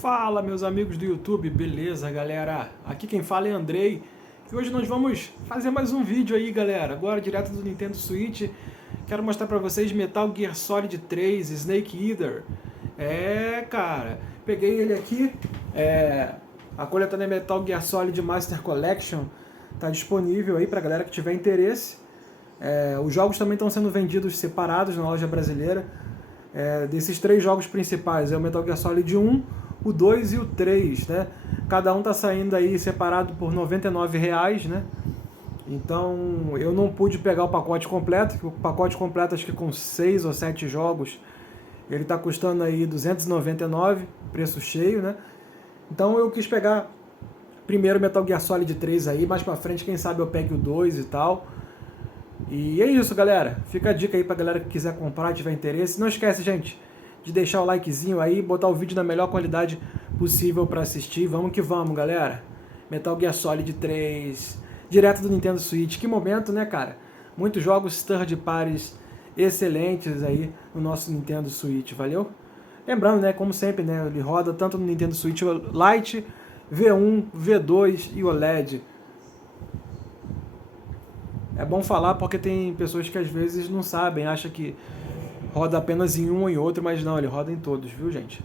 Fala, meus amigos do YouTube, beleza, galera? Aqui quem fala é Andrei e hoje nós vamos fazer mais um vídeo aí, galera. Agora direto do Nintendo Switch. Quero mostrar pra vocês Metal Gear Solid 3 Snake Eater. Cara, peguei ele aqui. A coletânea Metal Gear Solid Master Collection tá disponível aí pra galera que tiver interesse. Os jogos também estão sendo vendidos separados na loja brasileira. Desses três jogos principais é o Metal Gear Solid 1, o 2 e o 3, né? Cada um tá saindo aí separado por R$ 99,00, né? Então eu não pude pegar o pacote completo, que o pacote completo acho que com 6 ou 7 jogos ele tá custando aí R$ 299, preço cheio, né? Então eu quis pegar primeiro o Metal Gear Solid 3 aí, mais pra frente quem sabe eu pegue o 2 e tal. E é isso, galera. Fica a dica aí pra galera que quiser comprar, tiver interesse. Não esquece, gente, de deixar o likezinho aí, botar o vídeo na melhor qualidade possível pra assistir. Vamos que vamos, galera. Metal Gear Solid 3, direto do Nintendo Switch. Que momento, né, cara? Muitos jogos third parties excelentes aí no nosso Nintendo Switch, valeu? Lembrando, né, como sempre, né, ele roda tanto no Nintendo Switch Lite, V1, V2 e OLED. É bom falar porque tem pessoas que às vezes não sabem, acham que roda apenas em um ou em outro, mas não, ele roda em todos, viu, gente?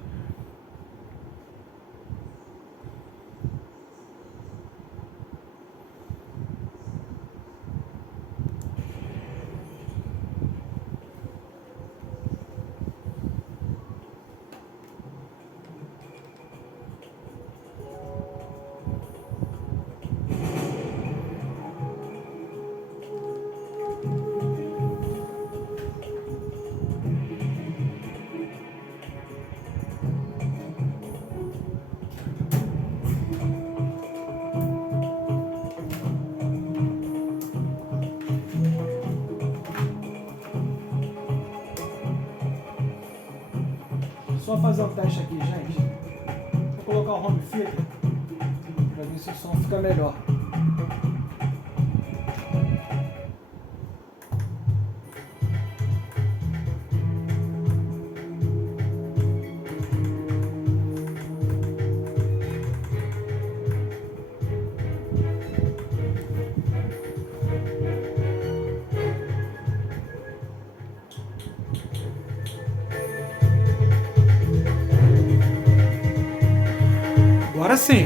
Só fazer um teste aqui, gente. Vou colocar o home theater para ver se o som fica melhor. Agora sim.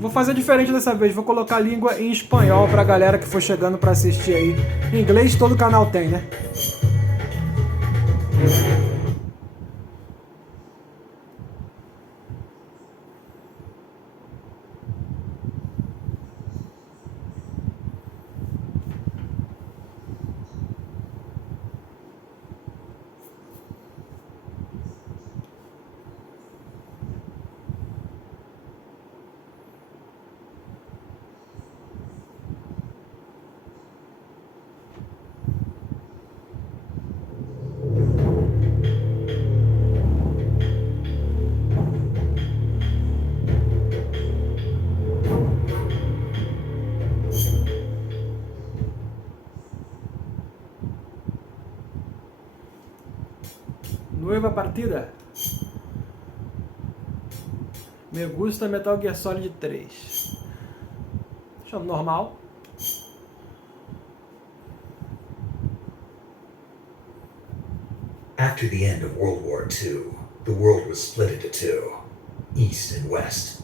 Vou fazer diferente dessa vez. Vou colocar a língua em espanhol pra galera que for chegando pra assistir aí. Em inglês todo canal tem, né? Nueva partida. Me gusta Metal Gear Solid 3. Deixa normal. After the end of World War II, the world was split into two, East and West.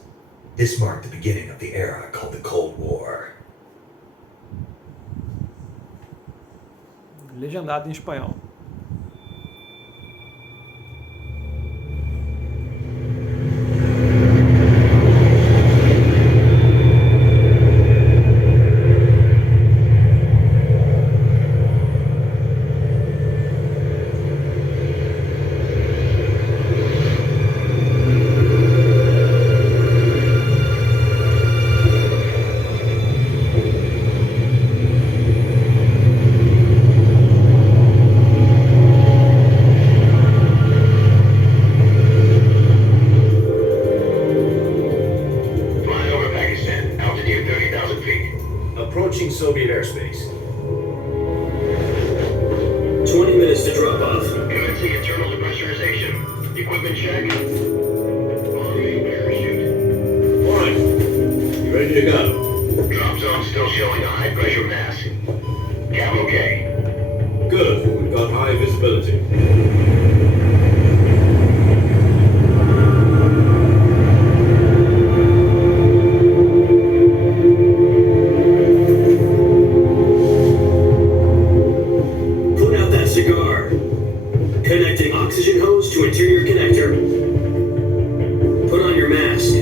This marked the beginning of the era called the Cold War. Legendado em espanhol. Approaching Soviet airspace. 20 minutes to drop off. Commencing internal depressurization. Equipment check. Bombing parachute. Alright. You ready to go? Drop zone still showing a high pressure mass. Cam okay. Good. We've got high visibility. Put out that cigar. Connecting oxygen hose to interior connector. Put on your mask.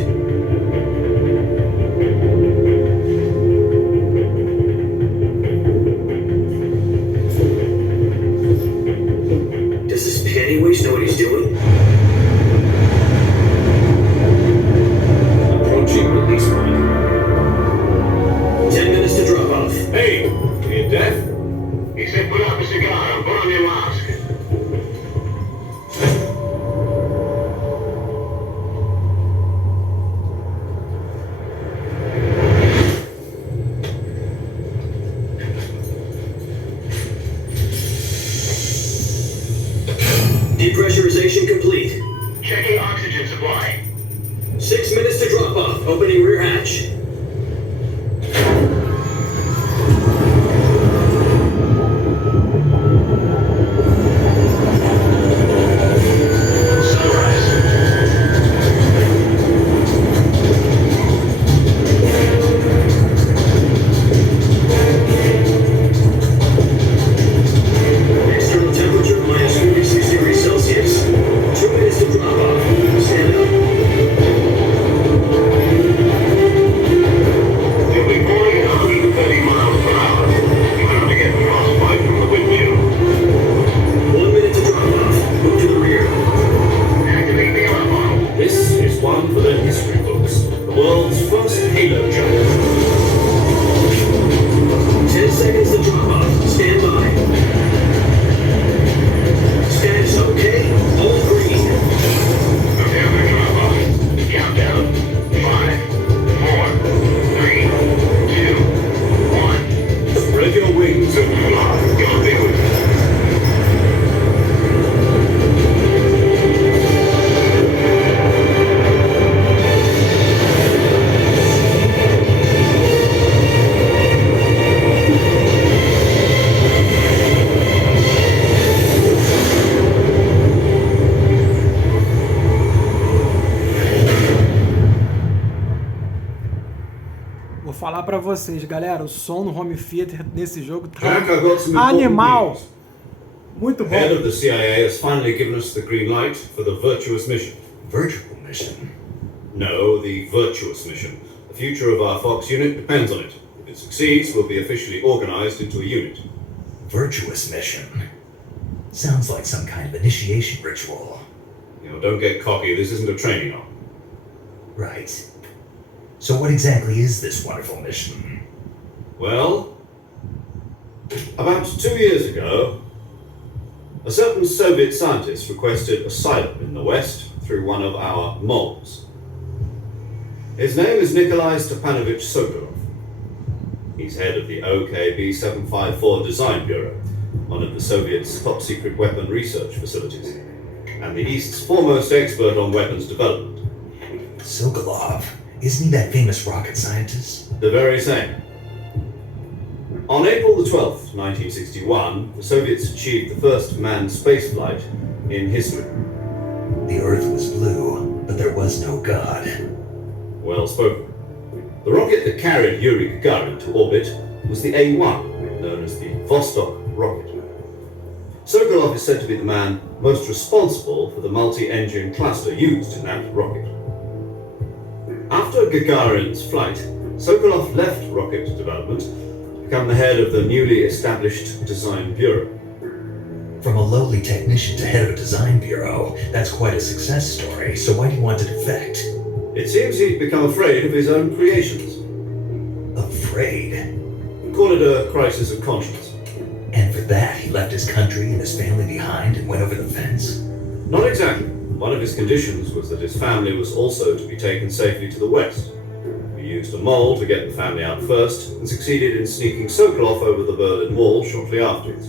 Does this panty waste know what he's doing? Approaching release point. 10 minutes to drop off. Hey! Are you deaf? He said put out the cigar and put on your mask. Depressurization complete. Checking oxygen supply. 6 minutes to drop off. Opening rear hatch. Sunrise. External temperature minus 46 degrees Celsius. 2 minutes to drop off. Stand up. You'll be pulling at 130 miles per hour. You're going to get frostbite from the wind chill. 1 minute to drop off. Move to the rear. Activate the alarm model. This is one for the history books. The world's first halo jump. 10 seconds to drop off. Stand by. Status okay. All green. Prepare for drop off. Countdown. 5, 4, 3, 2, 1. Spread your wings and fly. You'll be with me. Vou falar pra vocês, galera, o som no home theater nesse jogo tá Jack, I've got some important animal. news. Muito The head of bom. the CIA has finally given us the green light for the virtuous mission. Virtual mission. No, the virtuous mission. The future of our Fox unit depends on it. If it succeeds, we'll be officially organized into a unit. Virtuous mission. Sounds like some kind of initiation ritual. You know, don't get cocky. This isn't a training arm. Right. So what exactly is this wonderful mission? Well, about 2 years ago, a certain Soviet scientist requested asylum in the West through one of our moles. His name is Nikolai Stepanovich Sokolov. He's head of the OKB 754 Design Bureau, one of the Soviets' top-secret weapon research facilities, and the East's foremost expert on weapons development. Sokolov. Isn't he that famous rocket scientist? The very same. On April the 12th, 1961, the Soviets achieved the first manned spaceflight in history. The Earth was blue, but there was no God. Well spoken. The rocket that carried Yuri Gagarin to orbit was the A-1, known as the Vostok rocket. Sokolov is said to be the man most responsible for the multi-engine cluster used in that rocket. After Gagarin's flight, Sokolov left rocket development to become the head of the newly established Design Bureau. From a lowly technician to head of a design bureau, that's quite a success story, so why do you want to defect? It seems he'd become afraid of his own creations. Afraid? Call it a crisis of conscience. And for that, he left his country and his family behind and went over the fence? Not exactly. One of his conditions was that his family was also to be taken safely to the West. We used a mole to get the family out first and succeeded in sneaking Sokolov over the Berlin Wall shortly afterwards.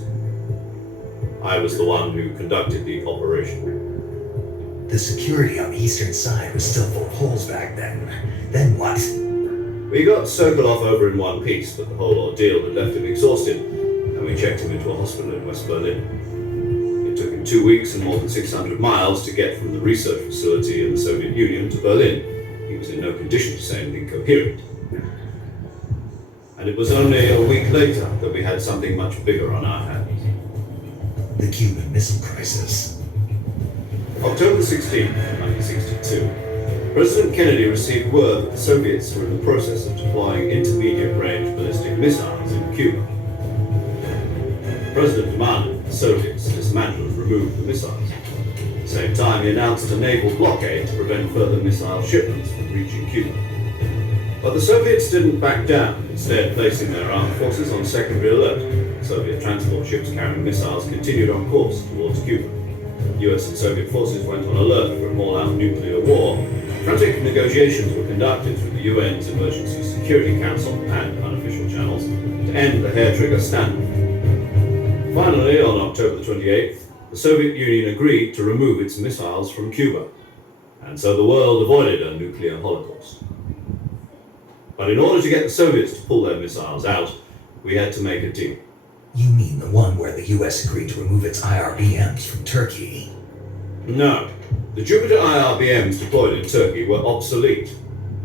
I was the one who conducted the operation. The security on the eastern side was still full of holes back then. Then what? We got Sokolov over in one piece, but the whole ordeal had left him exhausted, and we checked him into a hospital in West Berlin. It took him 2 weeks and more than 600 miles to get from the research facility in the Soviet Union to Berlin. He was in no condition to say anything coherent. And it was only a week later that we had something much bigger on our hands. The Cuban Missile Crisis. October 16, 1962, President Kennedy received word that the Soviets were in the process of deploying intermediate-range ballistic missiles in Cuba. The President demanded that the Soviets dismantle and remove the missiles. At the same time, he announced a naval blockade to prevent further missile shipments from reaching Cuba. But the Soviets didn't back down, instead placing their armed forces on secondary alert. Soviet transport ships carrying missiles continued on course towards Cuba. US and Soviet forces went on alert for a all-out nuclear war. Frantic negotiations were conducted through the UN's Emergency Security Council and unofficial channels to end the hair-trigger standoff. Finally, on October 28th, the Soviet Union agreed to remove its missiles from Cuba, and so the world avoided a nuclear holocaust. But in order to get the Soviets to pull their missiles out, we had to make a deal. You mean the one where the US agreed to remove its IRBMs from Turkey? No. The Jupiter IRBMs deployed in Turkey were obsolete,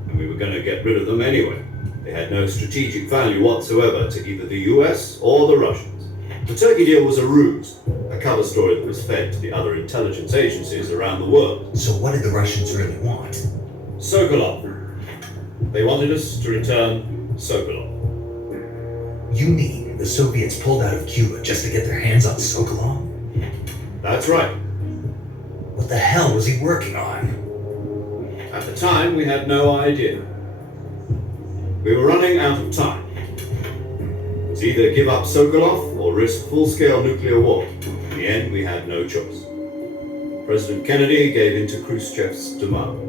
and we were going to get rid of them anyway. They had no strategic value whatsoever to either the US or the Russians. The Turkey deal was a ruse, a cover story that was fed to the other intelligence agencies around the world. So what did the Russians really want? Sokolov. They wanted us to return Sokolov. You mean the Soviets pulled out of Cuba just to get their hands on Sokolov? That's right. What the hell was he working on? At the time, we had no idea. We were running out of time. It was either give up Sokolov or risk full-scale nuclear war. In the end, we had no choice. President Kennedy gave in to Khrushchev's demand.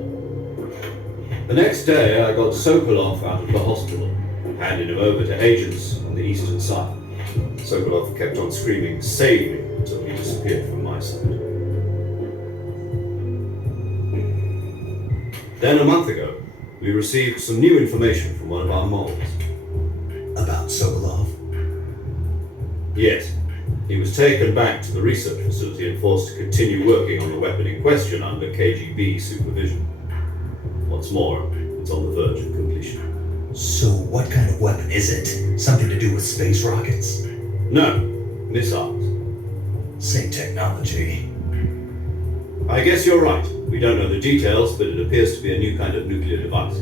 The next day, I got Sokolov out of the hospital and handed him over to agents on the eastern side. Sokolov kept on screaming, "Save me," until he disappeared from my side. Then a month ago, we received some new information from one of our moles. About Sokolov? Yes, he was taken back to the research facility and forced to continue working on the weapon in question under KGB supervision. What's more, it's on the verge of completion. So what kind of weapon is it? Something to do with space rockets? No, missiles. Same technology. I guess you're right. We don't know the details, but it appears to be a new kind of nuclear device.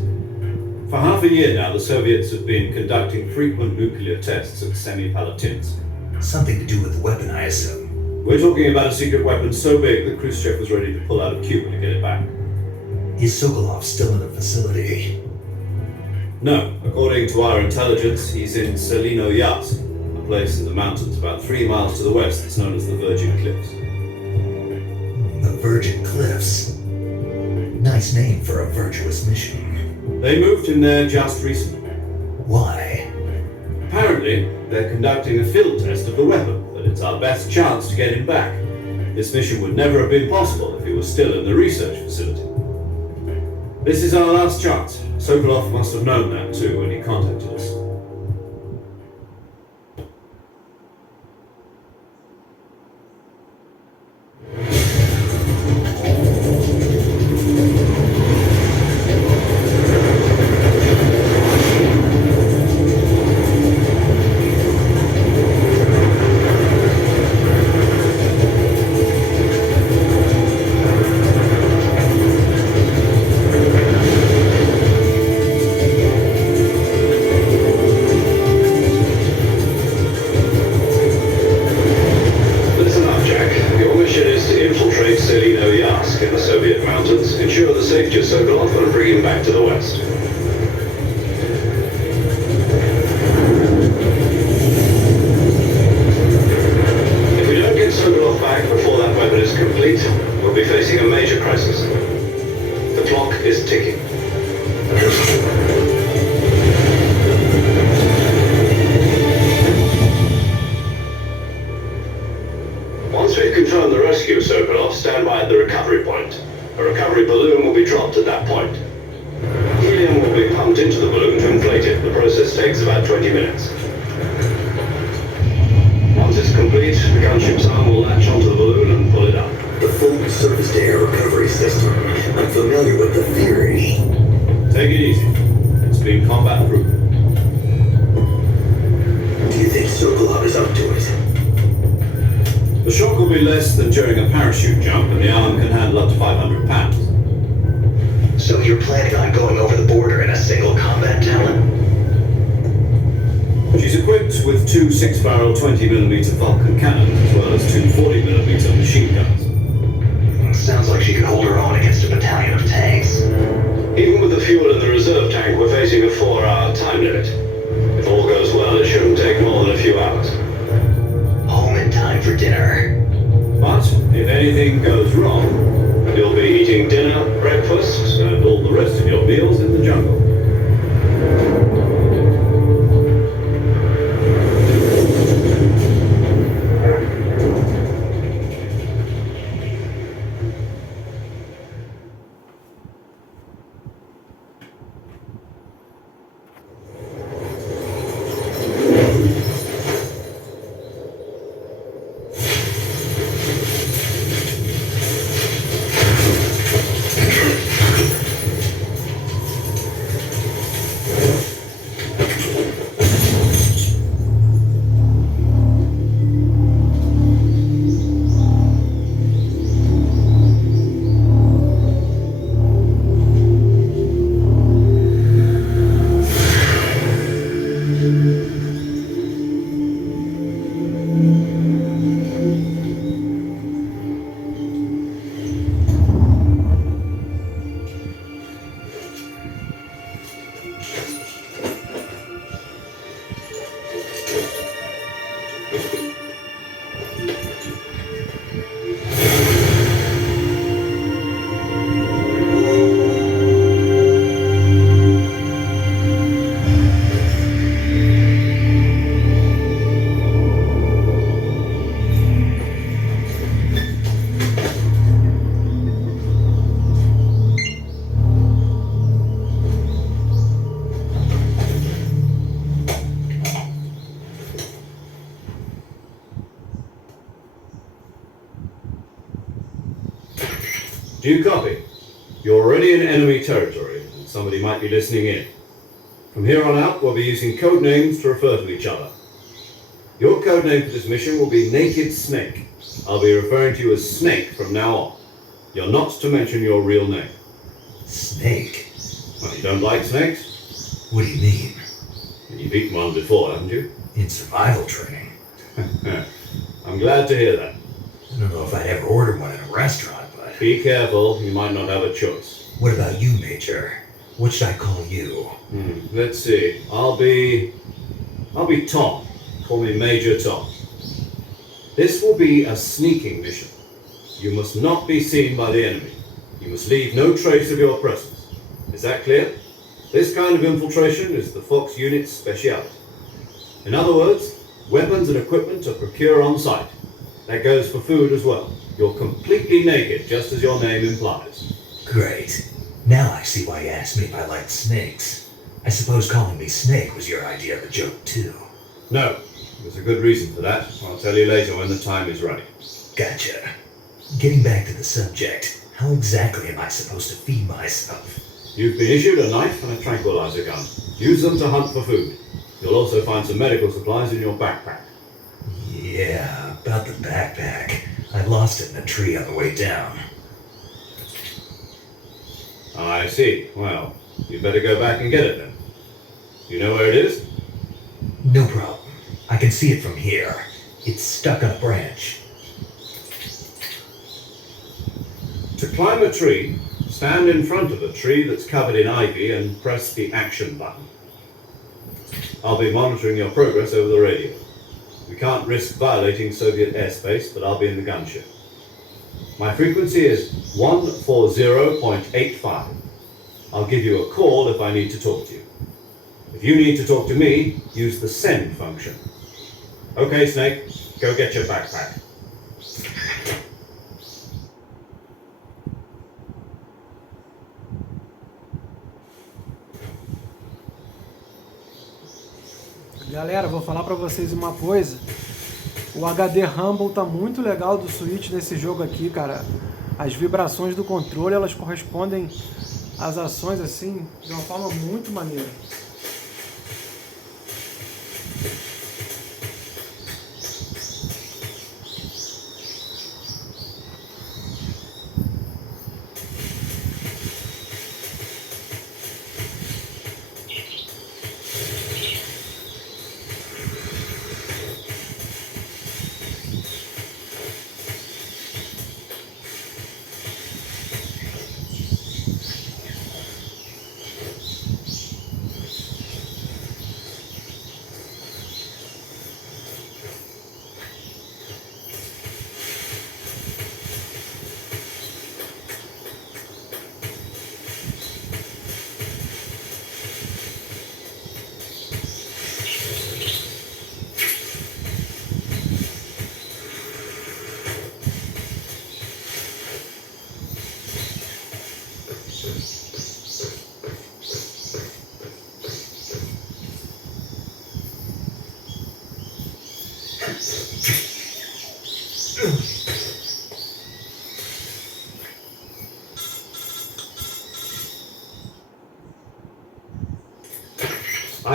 For half a year now, the Soviets have been conducting frequent nuclear tests at Semipalatinsk. Something to do with the weapon, I assume. We're talking about a secret weapon so big that Khrushchev was ready to pull out of Cuba to get it back. Is Sokolov still in the facility? No, according to our intelligence, he's in Selinoyarsk, a place in the mountains about 3 miles to the west that's known as the Virgin Cliffs. The Virgin Cliffs. Nice name for a virtuous mission. They moved him there just recently. Why? Apparently, they're conducting a field test of the weapon, but it's our best chance to get him back. This mission would never have been possible if he was still in the research facility. This is our last chance. Sokolov must have known that too when he contacted us. mount into the balloon to inflate it. The process takes about 20 minutes. Once it's complete, the gunship's arm will latch onto the balloon and pull it up. The full surface-to-air recovery system. I'm familiar with the theory. Take it easy. It's been combat-proven. Do you think Circle Hub is up to it? The shock will be less than during a parachute jump, and the arm can handle up to 500 pounds. So you're planning on going over the border in a single combat talon? She's equipped with two 6-barrel 20mm Vulcan cannons, as well as two 40mm machine guns. Sounds like she could hold her own against a battalion of tanks. Even with the fuel in the reserve tank, we're facing a 4-hour time limit. If all goes well, it shouldn't take more than a few hours. Home in time for dinner. But if anything goes wrong, you'll be eating dinner, breakfast, and all the rest of your meals in the jungle. Do you copy? You're already in enemy territory, and somebody might be listening in. From here on out, we'll be using code names to refer to each other. Your code name for this mission will be Naked Snake. I'll be referring to you as Snake from now on. You're not to mention your real name. Snake? Well, you don't like snakes? What do you mean? You've eaten one before, haven't you? In survival training? I'm glad to hear that. I don't know if I'd ever order one in a restaurant, but... Be careful, you might not have a choice. What about you, Major? What should I call you? Let's see. I'll be Tom. Call me Major Tom. This will be a sneaking mission. You must not be seen by the enemy. You must leave no trace of your presence. Is that clear? This kind of infiltration is the Fox unit's speciality. In other words, weapons and equipment to procure on site. That goes for food as well. You're completely naked, just as your name implies. Great. Now I see why you asked me if I liked snakes. I suppose calling me Snake was your idea of a joke, too. No, there's a good reason for that. I'll tell you later when the time is right. Gotcha. Getting back to the subject, how exactly am I supposed to feed myself? You've been issued a knife and a tranquilizer gun. Use them to hunt for food. You'll also find some medical supplies in your backpack. Yeah, about the backpack. I lost it in a tree on the way down. I see. Well, you better go back and get it then. You know where it is? No problem. I can see it from here. It's stuck on a branch. To climb a tree, stand in front of a tree that's covered in ivy and press the action button. I'll be monitoring your progress over the radio. We can't risk violating Soviet airspace, but I'll be in the gunship. My frequency is 140.85. I'll give you a call if I need to talk to you. If you need to talk to me, use the send function. Okay, Snake, go get your backpack. Galera, vou falar pra vocês uma coisa. O HD Rumble tá muito legal do Switch nesse jogo aqui, cara. As vibrações do controle, elas correspondem às ações assim, de uma forma muito maneira.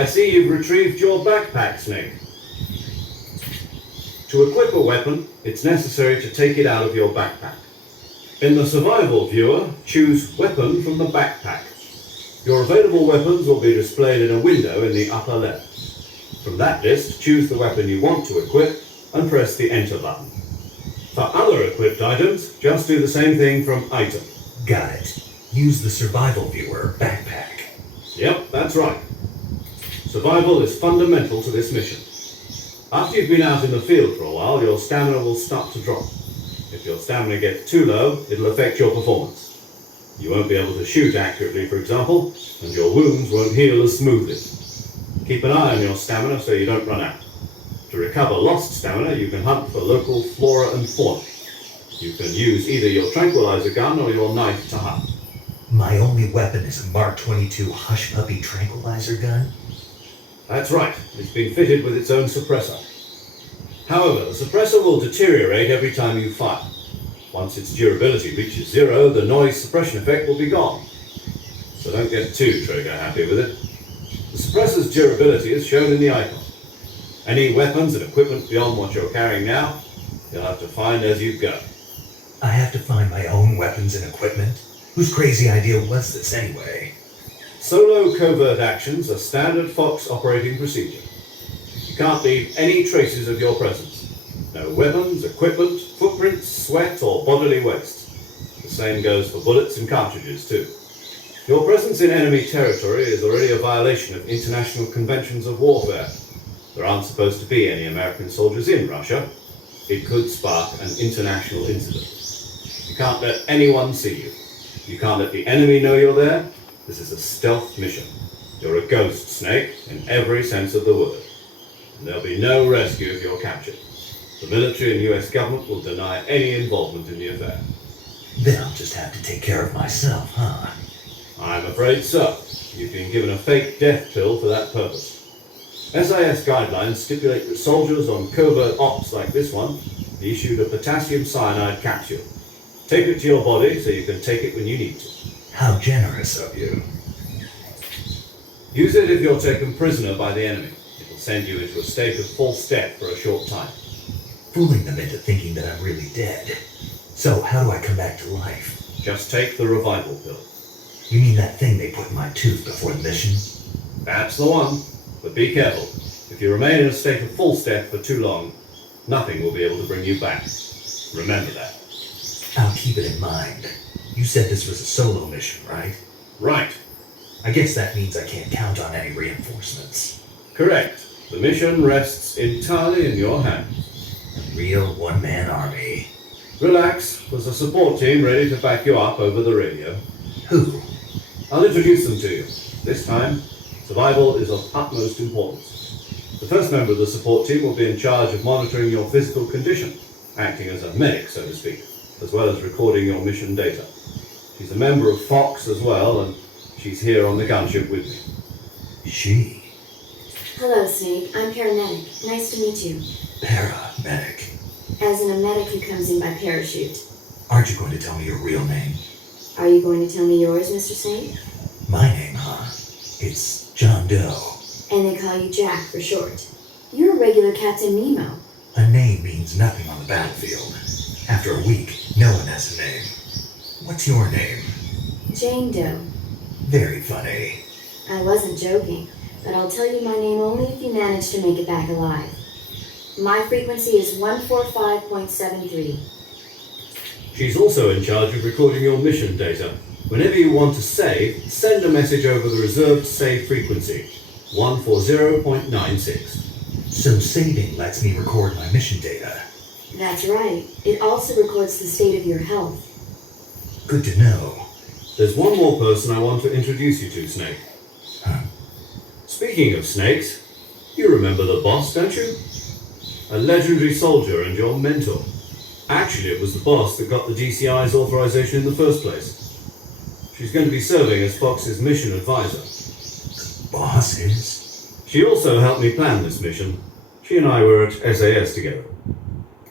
I see you've retrieved your backpack, Snake. To equip a weapon, it's necessary to take it out of your backpack. In the survival viewer, choose Weapon from the backpack. Your available weapons will be displayed in a window in the upper left. From that list, choose the weapon you want to equip and press the Enter button. For other equipped items, just do the same thing from Item. Got it. Use the survival viewer backpack. Yep, that's right. Survival is fundamental to this mission. After you've been out in the field for a while, your stamina will start to drop. If your stamina gets too low, it'll affect your performance. You won't be able to shoot accurately, for example, and your wounds won't heal as smoothly. Keep an eye on your stamina so you don't run out. To recover lost stamina, you can hunt for local flora and fauna. You can use either your tranquilizer gun or your knife to hunt. My only weapon is a Mark 22 Hush Puppy tranquilizer gun? That's right, it's been fitted with its own suppressor. However, the suppressor will deteriorate every time you fire. Once its durability reaches 0, the noise suppression effect will be gone. So don't get too trigger happy with it. The suppressor's durability is shown in the icon. Any weapons and equipment beyond what you're carrying now, you'll have to find as you go. I have to find my own weapons and equipment? Whose crazy idea was this anyway? Solo covert actions are standard Fox operating procedure. You can't leave any traces of your presence. No weapons, equipment, footprints, sweat, or bodily waste. The same goes for bullets and cartridges, too. Your presence in enemy territory is already a violation of international conventions of warfare. There aren't supposed to be any American soldiers in Russia. It could spark an international incident. You can't let anyone see you. You can't let the enemy know you're there. This is a stealth mission. You're a ghost, Snake, in every sense of the word. And there'll be no rescue if you're captured. The military and US government will deny any involvement in the affair. Then I'll just have to take care of myself, huh? I'm afraid so. You've been given a fake death pill for that purpose. SIS guidelines stipulate that soldiers on covert ops like this one be issued a potassium cyanide capsule. Take it to your body so you can take it when you need to. How generous of you. Use it if you're taken prisoner by the enemy. It will send you into a state of false death for a short time. Fooling them into thinking that I'm really dead. So how do I come back to life? Just take the revival pill. You mean that thing they put in my tooth before the mission? That's the one. But be careful. If you remain in a state of false death for too long, nothing will be able to bring you back. Remember that. I'll keep it in mind. You said this was a solo mission, right? Right. I guess that means I can't count on any reinforcements. Correct. The mission rests entirely in your hands. A real one-man army. Relax. There's a support team ready to back you up over the radio. Who? I'll introduce them to you. This time, survival is of utmost importance. The first member of the support team will be in charge of monitoring your physical condition, acting as a medic, so to speak, as well as recording your mission data. She's a member of Fox as well, and she's here on the gunship with me. She? Hello, Snake. I'm paramedic. Nice to meet you. Paramedic. As in a medic who comes in by parachute. Aren't you going to tell me your real name? Are you going to tell me yours, Mr. Snake? My name, huh? It's John Doe. And they call you Jack for short. You're a regular Captain Nemo. A name means nothing on the battlefield. After a week, no one has a name. What's your name? Jane Doe. Very funny. I wasn't joking, but I'll tell you my name only if you manage to make it back alive. My frequency is 145.73. She's also in charge of recording your mission data. Whenever you want to save, send a message over the reserved save frequency, 140.96. So saving lets me record my mission data. That's right. It also records the state of your health. Good to know. There's one more person I want to introduce you to, Snake. Huh. Speaking of snakes, you remember the boss, don't you? A legendary soldier and your mentor. Actually, it was the boss that got the DCI's authorization in the first place. She's going to be serving as Fox's mission advisor. Boss is? She also helped me plan this mission. She and I were at SAS together.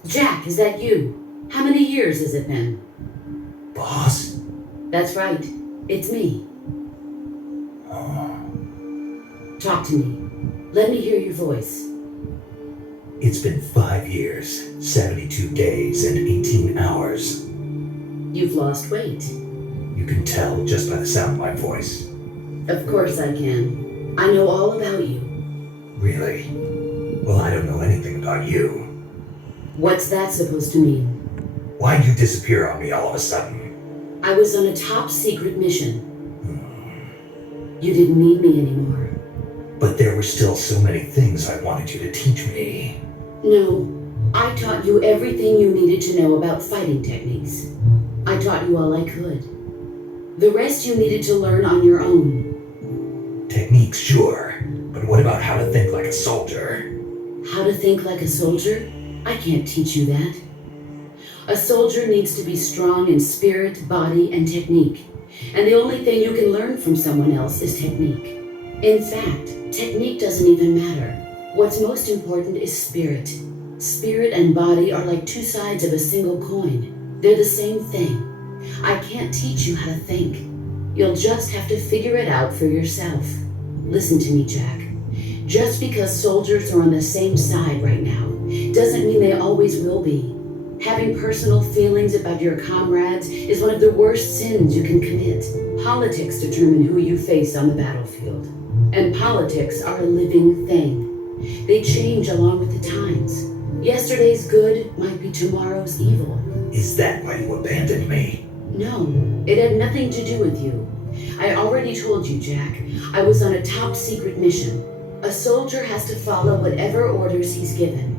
Jack, is that you? How many years has it been? Boss? That's right. It's me. Talk to me. Let me hear your voice. It's been 5 years, 72 days, and 18 hours. You've lost weight. You can tell just by the sound of my voice. Of course I can. I know all about you. Really? Well, I don't know anything about you. What's that supposed to mean? Why'd you disappear on me all of a sudden? I was on a top secret mission. You didn't need me anymore. But there were still so many things I wanted you to teach me. No, I taught you everything you needed to know about fighting techniques. I taught you all I could. The rest you needed to learn on your own. Techniques, sure. But what about how to think like a soldier? How to think like a soldier? I can't teach you that. A soldier needs to be strong in spirit, body, and technique. And the only thing you can learn from someone else is technique. In fact, technique doesn't even matter. What's most important is spirit. Spirit and body are like two sides of a single coin. They're the same thing. I can't teach you how to think. You'll just have to figure it out for yourself. Listen to me, Jack. Just because soldiers are on the same side right now doesn't mean they always will be. Having personal feelings about your comrades is one of the worst sins you can commit. Politics determine who you face on the battlefield. And politics are a living thing. They change along with the times. Yesterday's good might be tomorrow's evil. Is that why you abandoned me? No, it had nothing to do with you. I already told you, Jack. I was on a top secret mission. A soldier has to follow whatever orders he's given.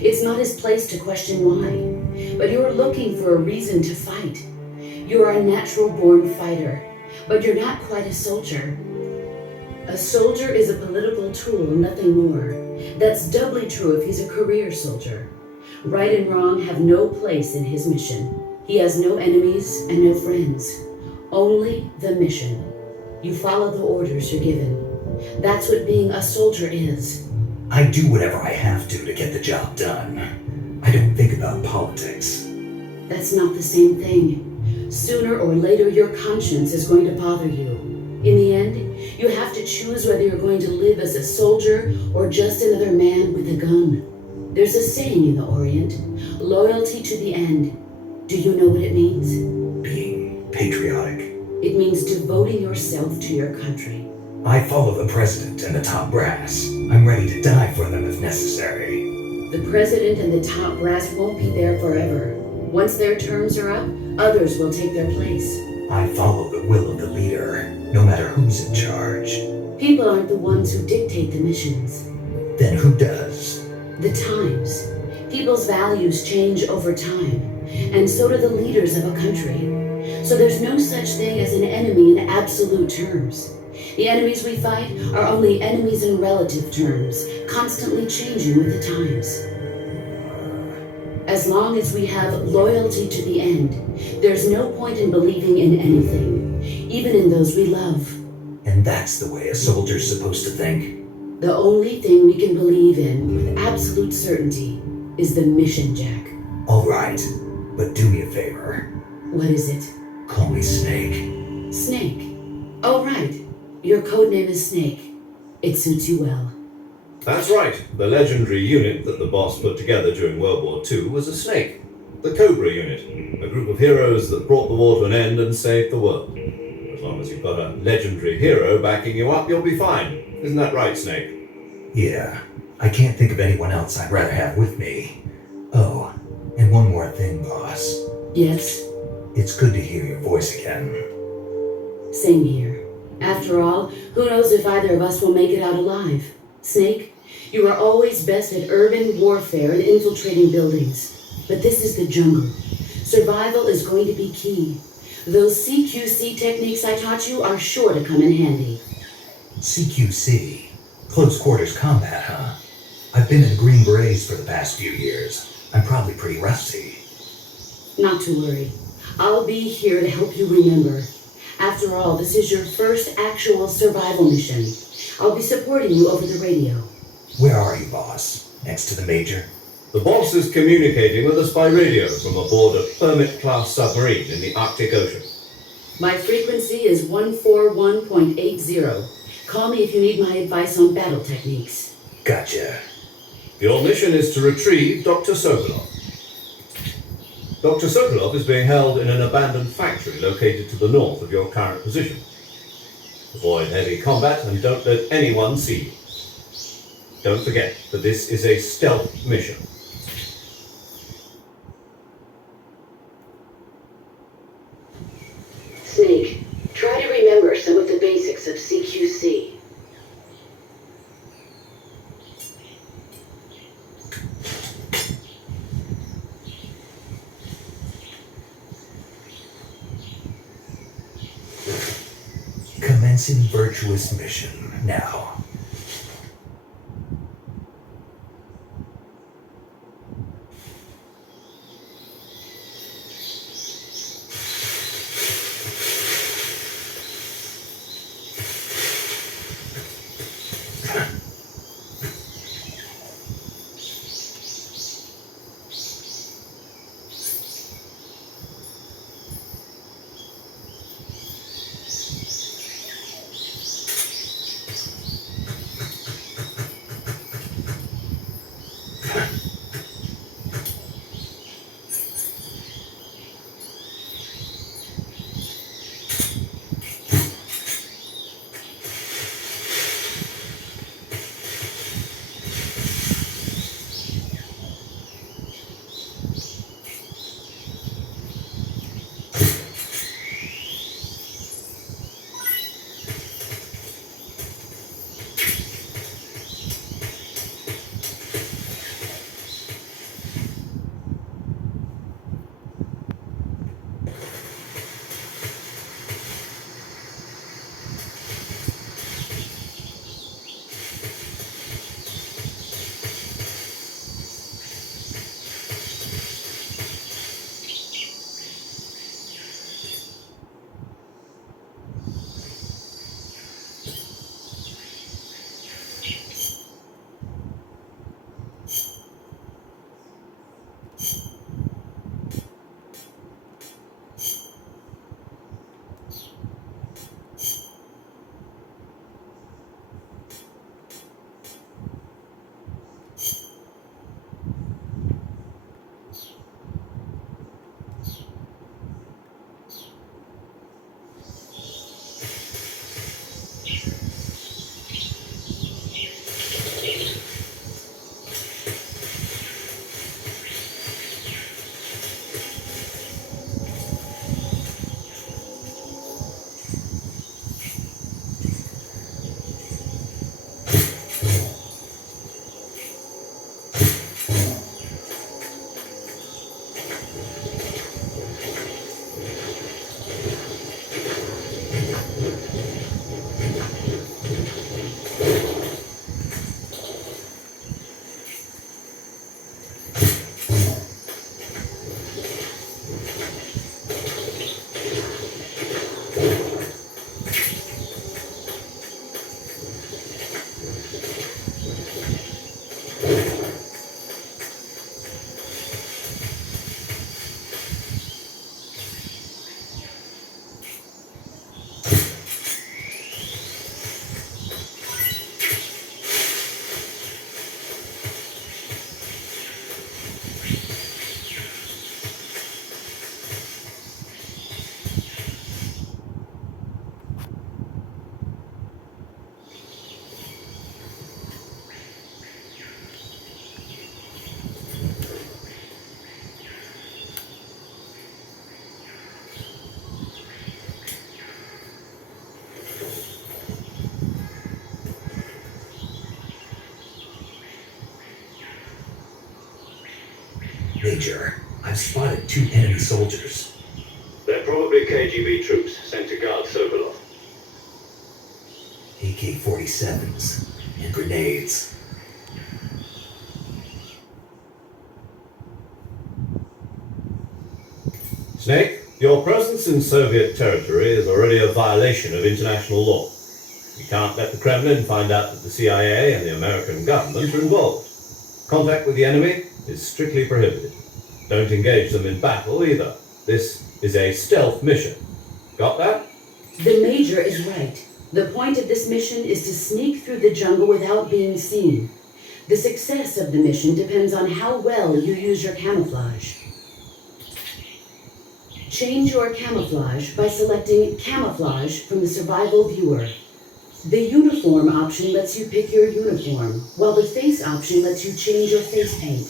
It's not his place to question why. But you're looking for a reason to fight. You are a natural-born fighter, but you're not quite a soldier. A soldier is a political tool, nothing more. That's doubly true if he's a career soldier. Right and wrong have no place in his mission. He has no enemies and no friends. Only the mission. You follow the orders you're given. That's what being a soldier is. I do whatever I have to get the job done. I don't think about politics. That's not the same thing. Sooner or later, your conscience is going to bother you. In the end, you have to choose whether you're going to live as a soldier or just another man with a gun. There's a saying in the Orient, loyalty to the end. Do you know what it means? Being patriotic. It means devoting yourself to your country. I follow the president and the top brass. I'm ready to die for them if necessary. The president and the top brass won't be there forever. Once their terms are up, others will take their place. I follow the will of the leader, no matter who's in charge. People aren't the ones who dictate the missions. Then who does? The times. People's values change over time, and so do the leaders of a country. So there's no such thing as an enemy in absolute terms. The enemies we fight are only enemies in relative terms, constantly changing with the times. As long as we have loyalty to the end, there's no point in believing in anything, even in those we love. And that's the way a soldier's supposed to think. The only thing we can believe in with absolute certainty is the mission, Jack. All right, but do me a favor. What is it? Call me Snake. Snake. Oh, right. Your codename is Snake. It suits you well. That's right. The legendary unit that the boss put together during World War II was a snake. The Cobra unit, a group of heroes that brought the war to an end and saved the world. As long as you've got a legendary hero backing you up, you'll be fine. Isn't that right, Snake? Yeah, I can't think of anyone else I'd rather have with me. Oh, and one more thing, boss. Yes? It's good to hear your voice again. Same here. After all, who knows if either of us will make it out alive? Snake, you are always best at urban warfare and infiltrating buildings. But this is the jungle. Survival is going to be key. Those CQC techniques I taught you are sure to come in handy. CQC? Close quarters combat, huh? I've been in Green Berets for the past few years. I'm probably pretty rusty. Not to worry. I'll be here to help you remember. After all, this is your first actual survival mission. I'll be supporting you over the radio. Where are you, boss? Next to the Major? The boss is communicating with us by radio from aboard a Hermit-class submarine in the Arctic Ocean. My frequency is 141.80. Call me if you need my advice on battle techniques. Gotcha. Your mission is to retrieve Dr. Sokolov. Dr. Sokolov is being held in an abandoned factory located to the north of your current position. Avoid heavy combat and don't let anyone see you. Don't forget that this is a stealth mission. Snake, try to remember some of the basics of CQC. Commencing virtuous mission now. Major, I've spotted 2 enemy soldiers. They're probably KGB troops sent to guard Sokolov. AK-47s and grenades. Snake, your presence in Soviet territory is already a violation of international law. You can't let the Kremlin find out that the CIA and the American government are involved. Contact with the enemy is strictly prohibited. Don't engage them in battle either. This is a stealth mission. Got that? The Major is right. The point of this mission is to sneak through the jungle without being seen. The success of the mission depends on how well you use your camouflage. Change your camouflage by selecting Camouflage from the Survival Viewer. The Uniform option lets you pick your uniform, while the Face option lets you change your face paint.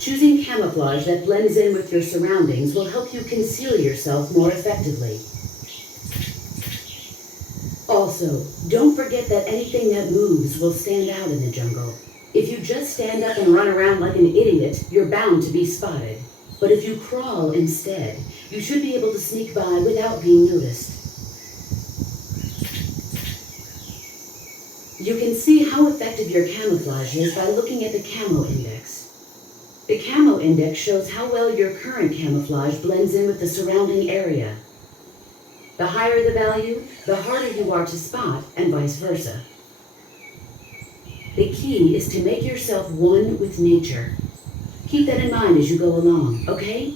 Choosing camouflage that blends in with your surroundings will help you conceal yourself more effectively. Also, don't forget that anything that moves will stand out in the jungle. If you just stand up and run around like an idiot, you're bound to be spotted. But if you crawl instead, you should be able to sneak by without being noticed. You can see how effective your camouflage is by looking at the camo index. The camo index shows how well your current camouflage blends in with the surrounding area. The higher the value, the harder you are to spot, and vice versa. The key is to make yourself one with nature. Keep that in mind as you go along, okay?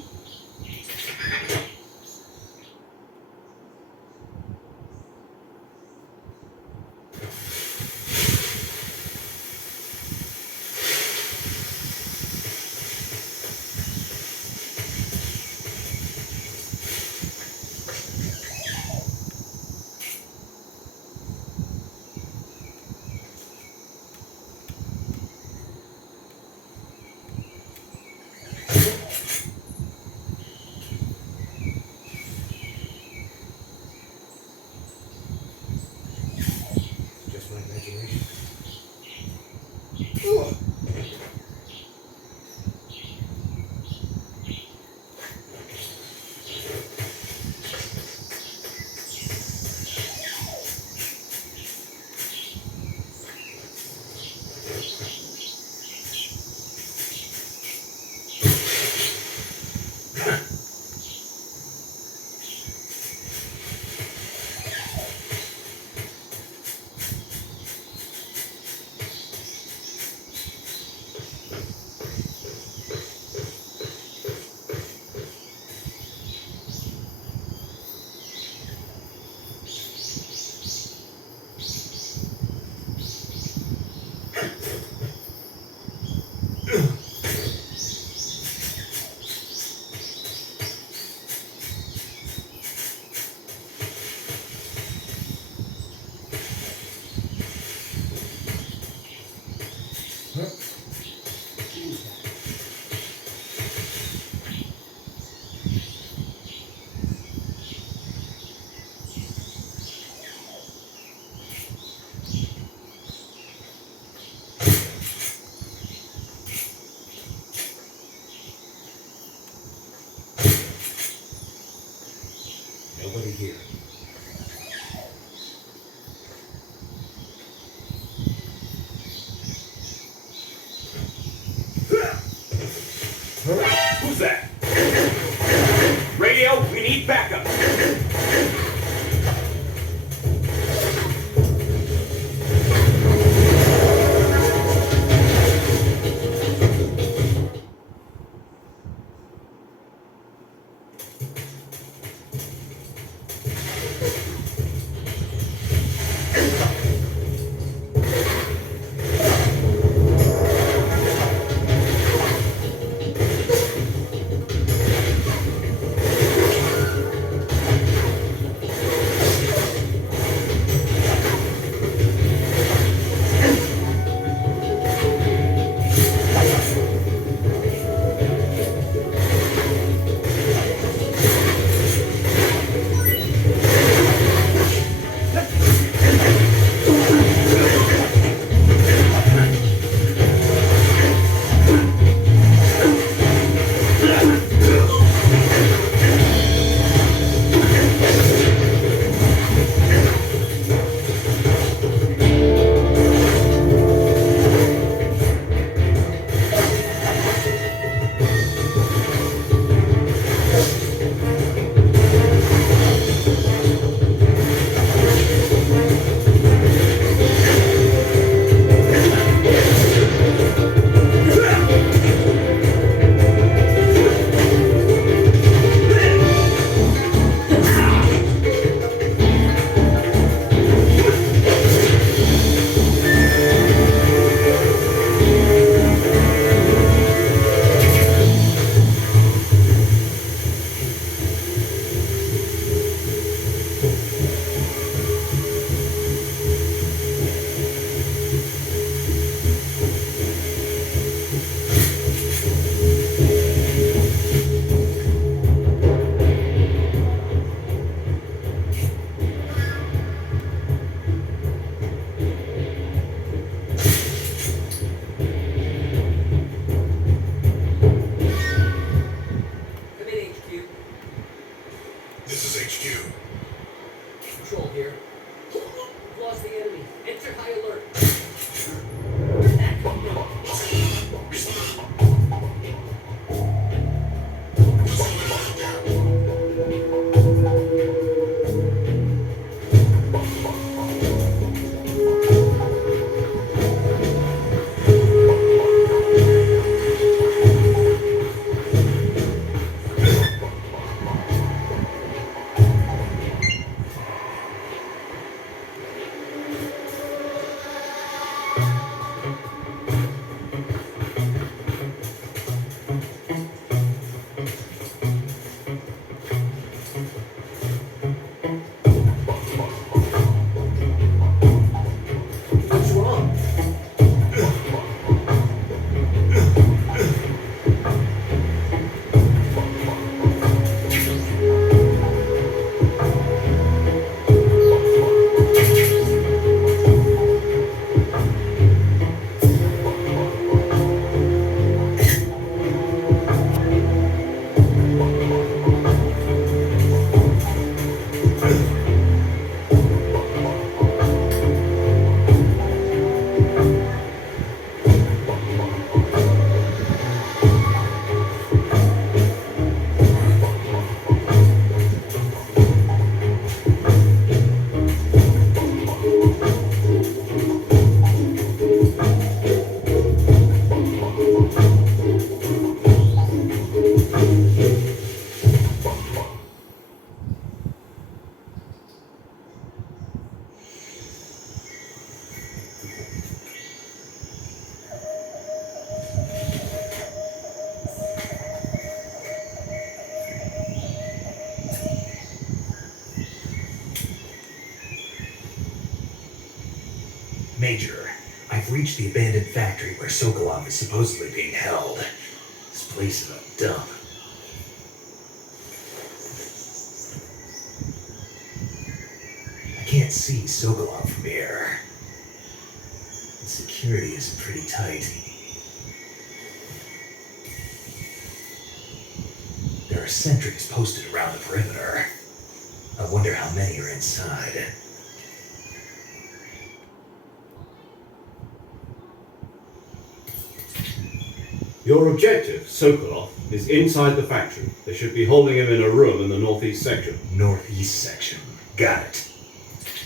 Just my imagination. Major, I've reached the abandoned factory where Sokolov is supposedly being held. This place is a dump. I can't see Sokolov from here. The security is pretty tight. There are sentries posted around the perimeter. I wonder how many are inside. Your objective, Sokolov, is inside the factory. They should be holding him in a room in the northeast section. Northeast section. Got it.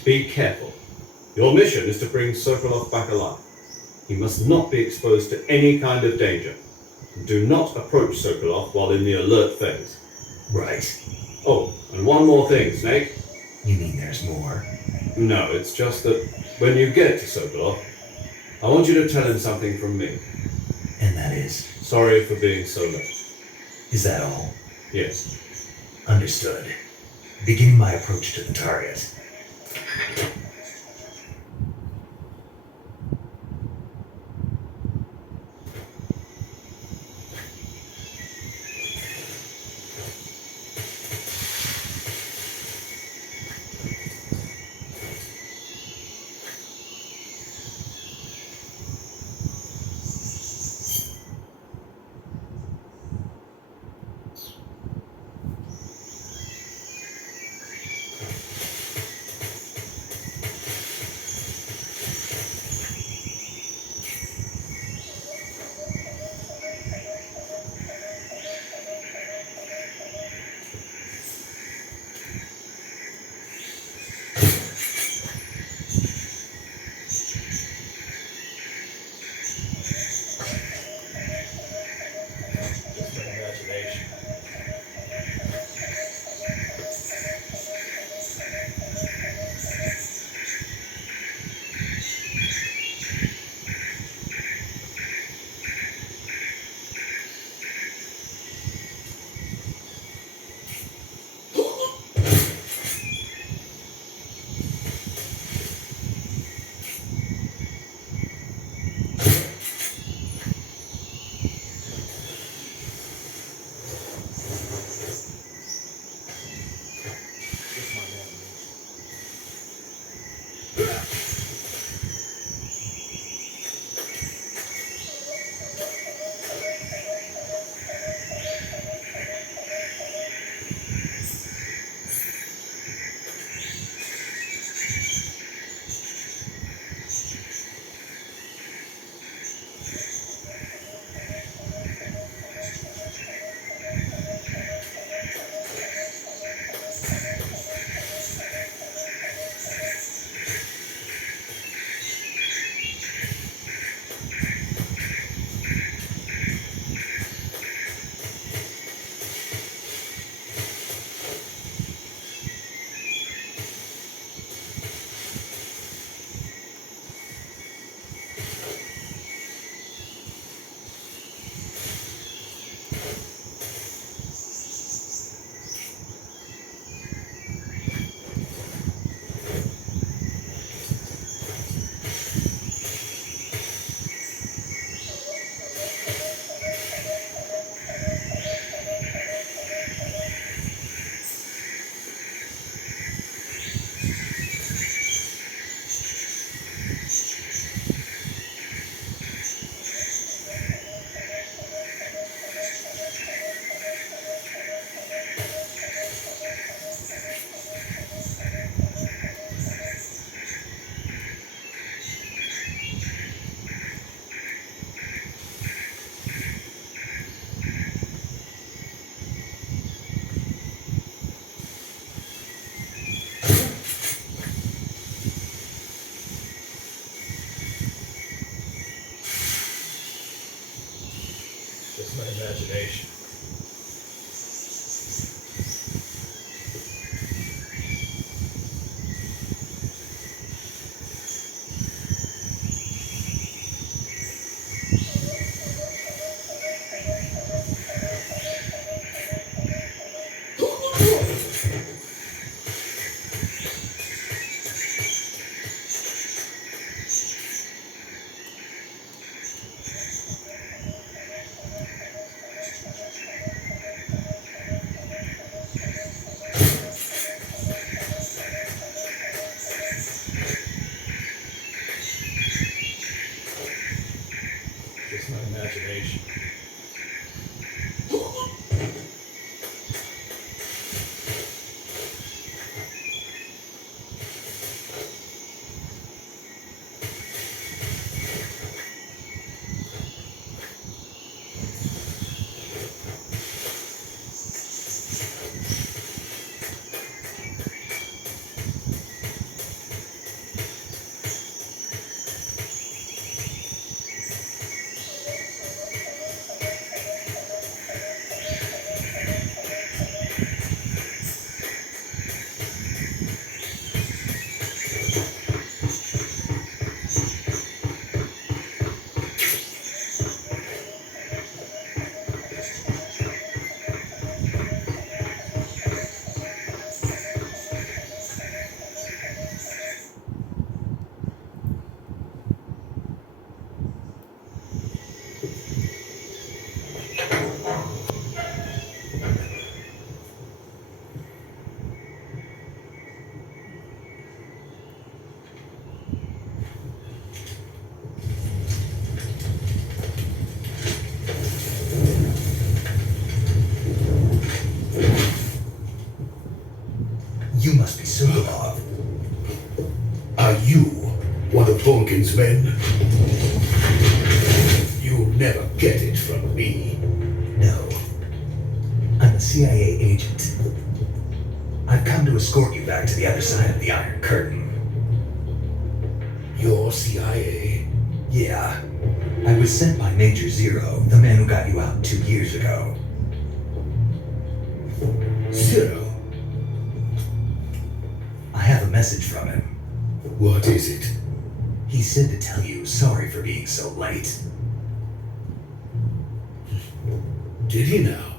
Be careful. Your mission is to bring Sokolov back alive. He must not be exposed to any kind of danger. Do not approach Sokolov while in the alert phase. Right. Oh, and one more thing, Snake. You mean there's more? No, it's just that when you get to Sokolov, I want you to tell him something from me. And that is? Sorry for being so late. Is that all? Yes. Understood. Beginning my approach to the target. imagination. imagination. You must be Sokolov. Are you one of Vulcan's men? You'll never get it from me. No. I'm a CIA agent. I've come to escort you back to the other side of the Iron Curtain. You're CIA? Yeah. I was sent by Major Zero, the man who got you out 2 years ago. Zero? I have a message from him. What is it? He said to tell you sorry for being so late. Did he now?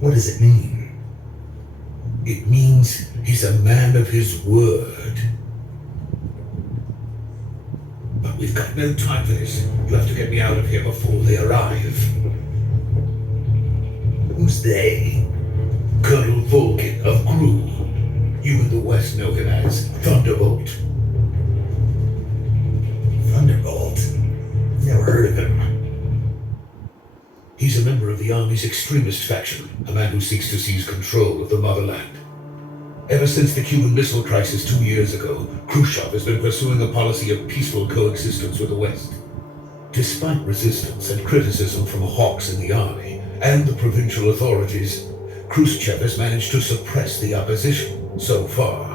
What does it mean? It means he's a man of his word. But we've got no time for this. You have to get me out of here before they arrive. Who's they? Colonel Vulcan of Gru. You in the West know him as Thunderbolt. Thunderbolt? Never heard of him. He's a member of the Army's extremist faction, a man who seeks to seize control of the motherland. Ever since the Cuban Missile Crisis 2 years ago, Khrushchev has been pursuing a policy of peaceful coexistence with the West. Despite resistance and criticism from hawks in the army and the provincial authorities, Khrushchev has managed to suppress the opposition so far,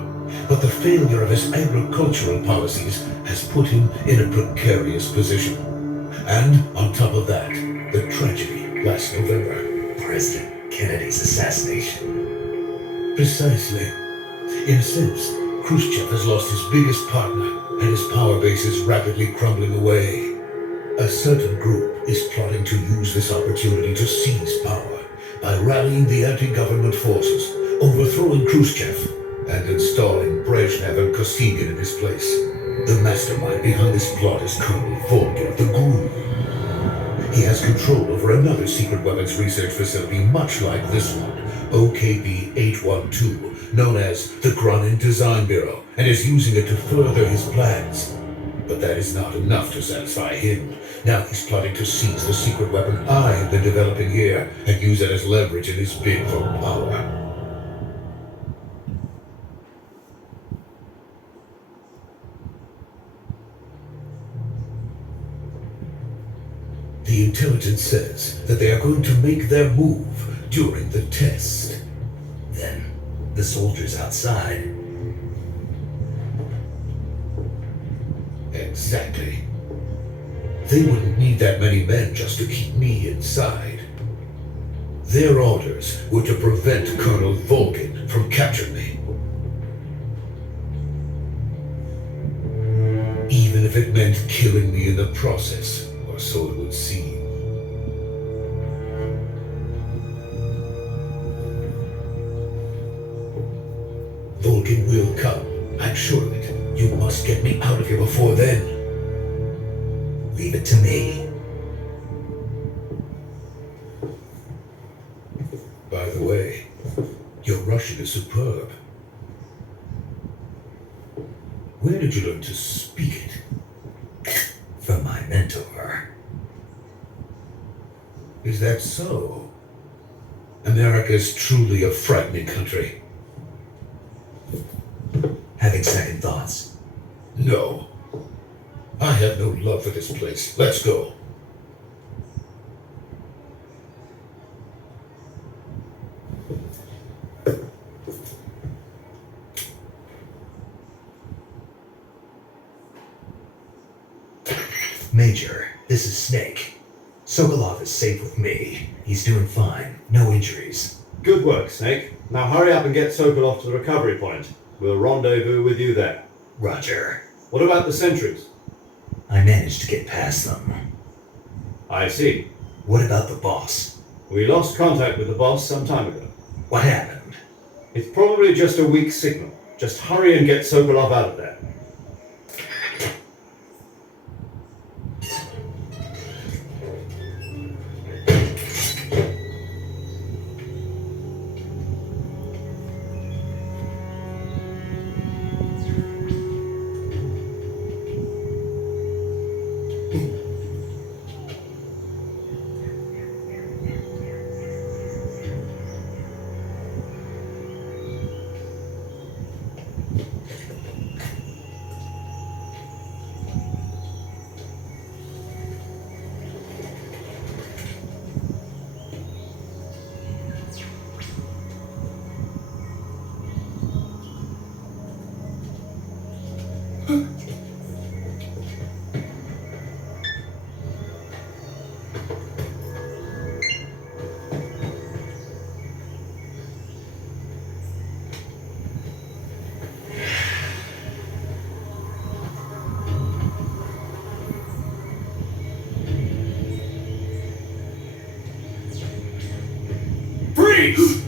but the failure of his agricultural policies has put him in a precarious position. And on top of that, the tragedy last November. President Kennedy's assassination. Precisely. In a sense, Khrushchev has lost his biggest partner, and his power base is rapidly crumbling away. A certain group is plotting to use this opportunity to seize power by rallying the anti-government forces, overthrowing Khrushchev, and installing Brezhnev and Kosygin in his place. The mastermind behind this plot is Colonel Vulcan of the Gru. He has control over another secret weapons research facility much like this one, OKB-812, known as the Granin Design Bureau, and is using it to further his plans. But that is not enough to satisfy him. Now he's plotting to seize the secret weapon I have been developing here and use it as leverage in his bid for power. The intelligence says that they are going to make their move during the test. Then, the soldiers outside. Exactly. They wouldn't need that many men just to keep me inside. Their orders were to prevent Colonel Vulcan from capturing me. Even if it meant killing me in the process, or so it would seem. Vulcan will come, I'm sure of it. You must get me out of here before then. Leave it to me. By the way, your Russian is superb. Where did you learn to speak it? From my mentor. Is that so? America is truly a frightening country. Having second thoughts. No. I have no love for this place. Let's go. Major, this is Snake. Sokolov is safe with me. He's doing fine. No injuries. Good work, Snake. Now hurry up and get Sokolov to the recovery point. We'll rendezvous with you there. Roger. What about the sentries? I managed to get past them. I see. What about the boss? We lost contact with the boss some time ago. What happened? It's probably just a weak signal. Just hurry and get Sokolov out of there. Freeze!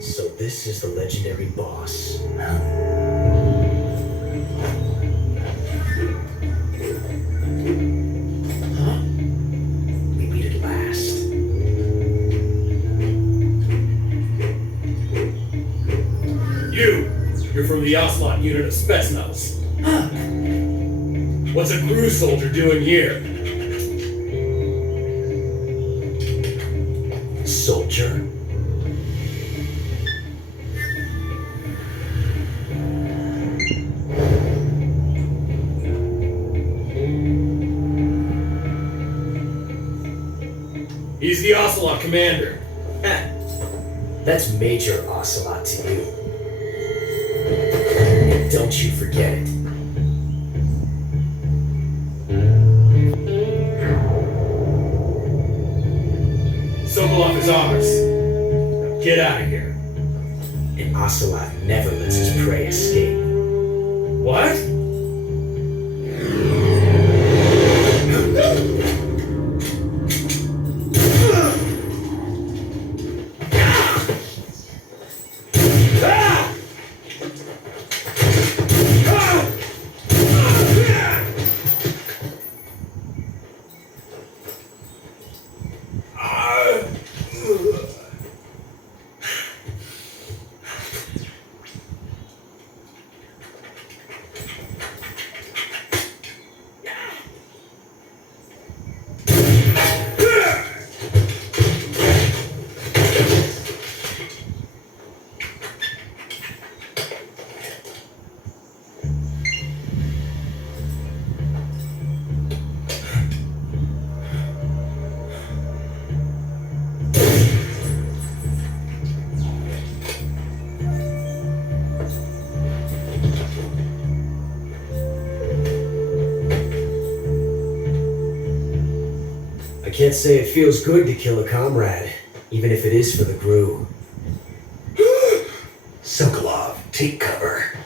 So this is the legendary boss. Huh? We meet at last. You're from the Ocelot unit of Spetsnaz. What's a crew soldier doing here? Soldier? He's the Ocelot commander. That's Major Ocelot to you. And don't you forget it. Sokolov is ours. Now get out of here. And Ocelot never lets his prey escape. What? I can't say it feels good to kill a comrade, even if it is for the GRU. Sokolov, take cover.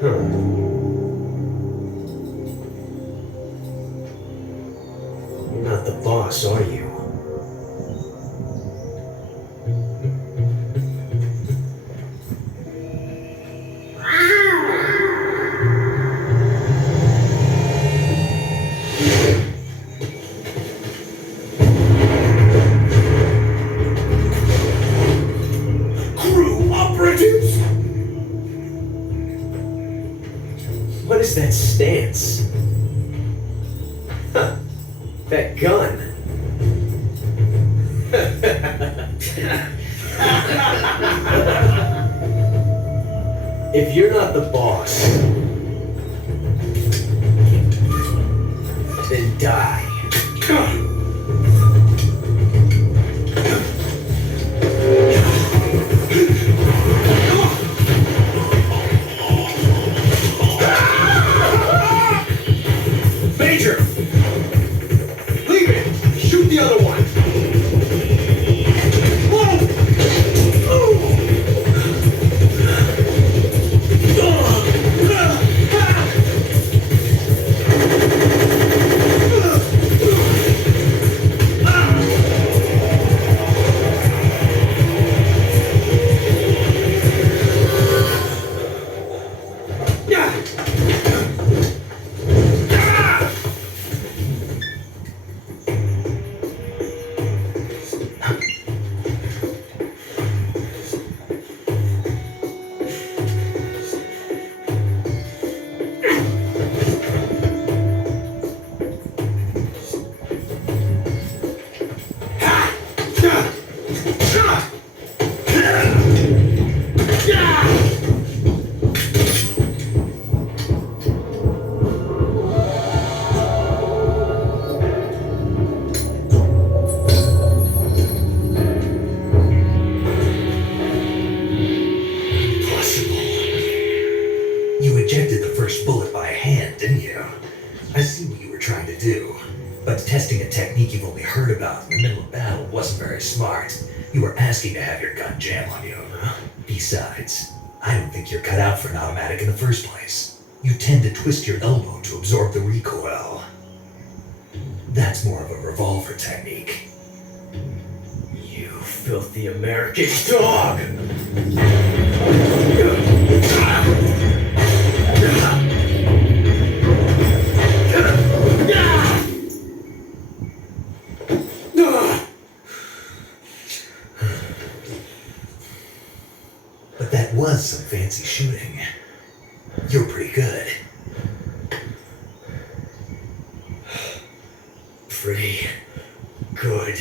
You're not the boss, are you? that stance? Huh. That gun. If you're not the boss, then die. Major! Leave it! Shoot the other one! You ejected the first bullet by hand, didn't you? I see what you were trying to do. But testing a technique you've only heard about in the middle of battle wasn't very smart. You were asking to have your gun jam on you. Besides, I don't think you're cut out for an automatic in the first place. You tend to twist your elbow to absorb the recoil. That's more of a revolver technique. You filthy American dog! But that was some fancy shooting. You're pretty good. Pretty good.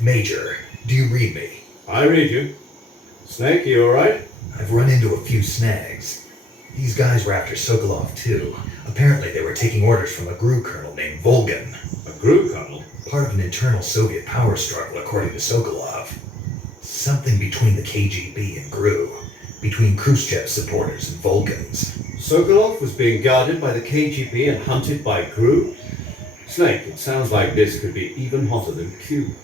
Major, do you read me? I read you. Snake, you alright? I've run into a few snags. These guys were after Sokolov too. Apparently they were taking orders from a GRU colonel named Volgan. A GRU colonel? Part of an internal Soviet power struggle, according to Sokolov. Something between the KGB and GRU. Between Khrushchev's supporters and Volgan's. Sokolov was being guarded by the KGB and hunted by GRU? Snake, it sounds like this could be even hotter than Q.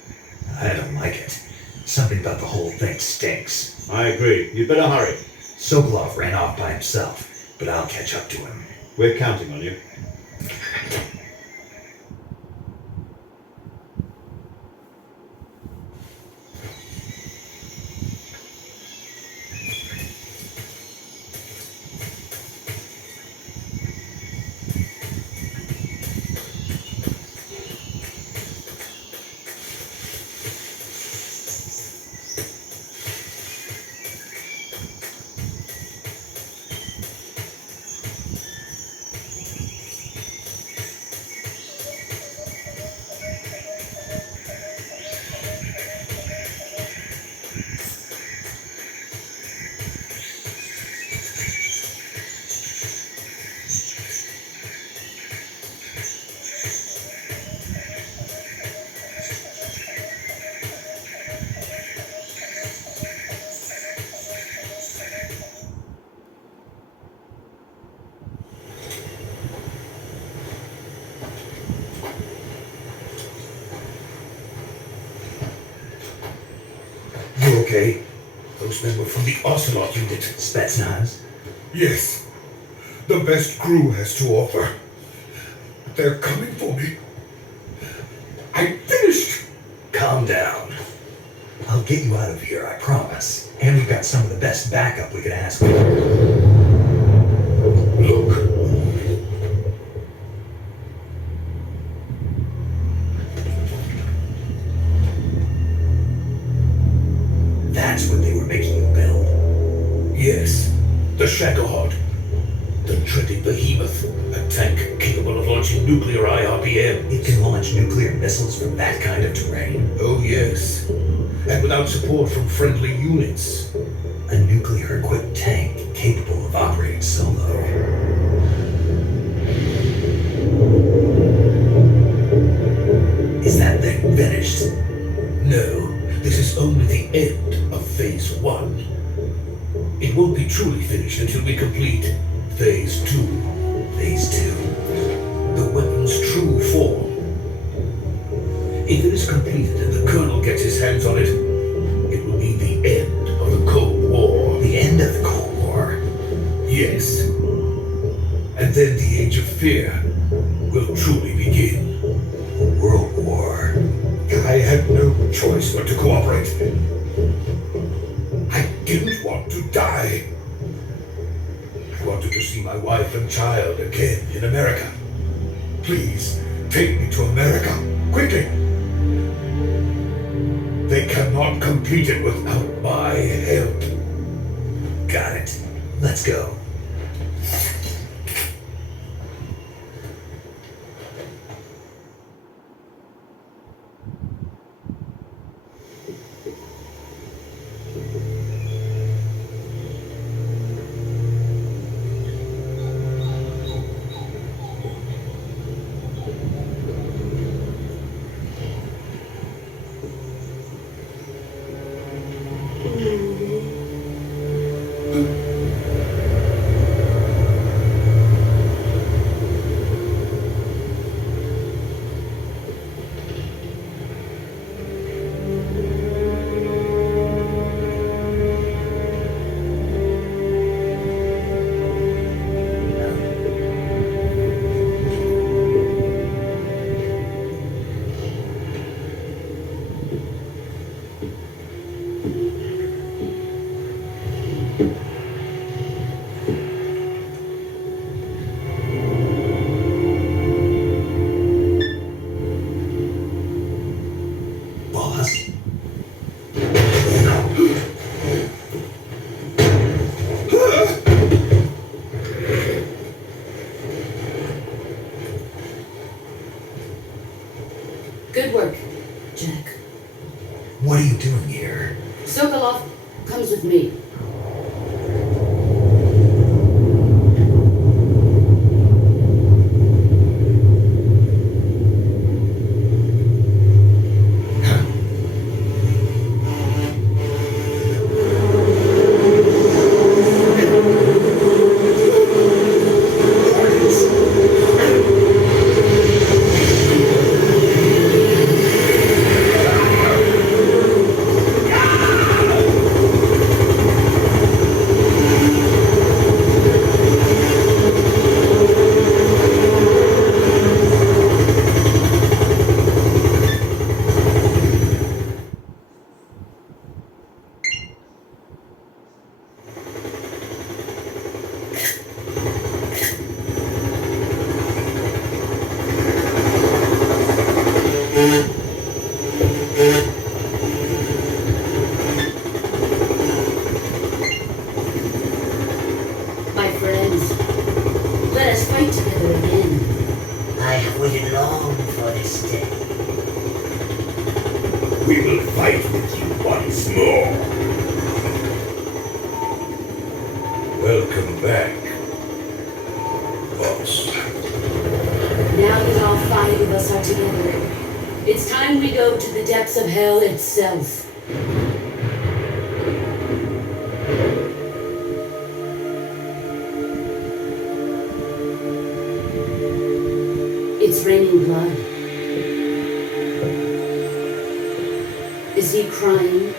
I don't like it. Something about the whole thing stinks. I agree. You'd better hurry. Sokolov ran off by himself, but I'll catch up to him. We're counting on you. You okay? Those men were from the Ocelot unit. Spetsnaz? Yes. The best crew has to offer. They're coming for me. I finished calm down. I'll get you out of here, I promise. And we've got some of the best backup we could ask for. Look. That's what they were making you build. Yes, the Shagahod. The dreaded behemoth. A tank capable of launching nuclear IRBM. It can launch nuclear missiles from that kind of terrain. Oh yes. And without support from friendly units. A nuclear-equipped tank capable of operating solo. Is that thing finished? No, this is only the end of Phase 1. It won't be truly finished until we complete Phase 2. Phase 2. The weapon's true form. If it is completed and the Colonel gets his hands on it, it will be the end of the Cold War. The end of the Cold War? Yes. And then the Age of Fear will truly begin. World War. I had no choice but to cooperate. I didn't want to die. I wanted to see my wife and child again in America. Please, take me to America, quickly. They cannot complete it without my help. Got it. Let's go. Good work, Jack. What are you doing here? Sokolov comes with me. My friends, let us fight together again. I have waited long for this day. We will fight with you once more. Welcome back, boss. Now that all 5 of us are together, it's time we go to the depths of hell itself. It's raining blood. Is he crying?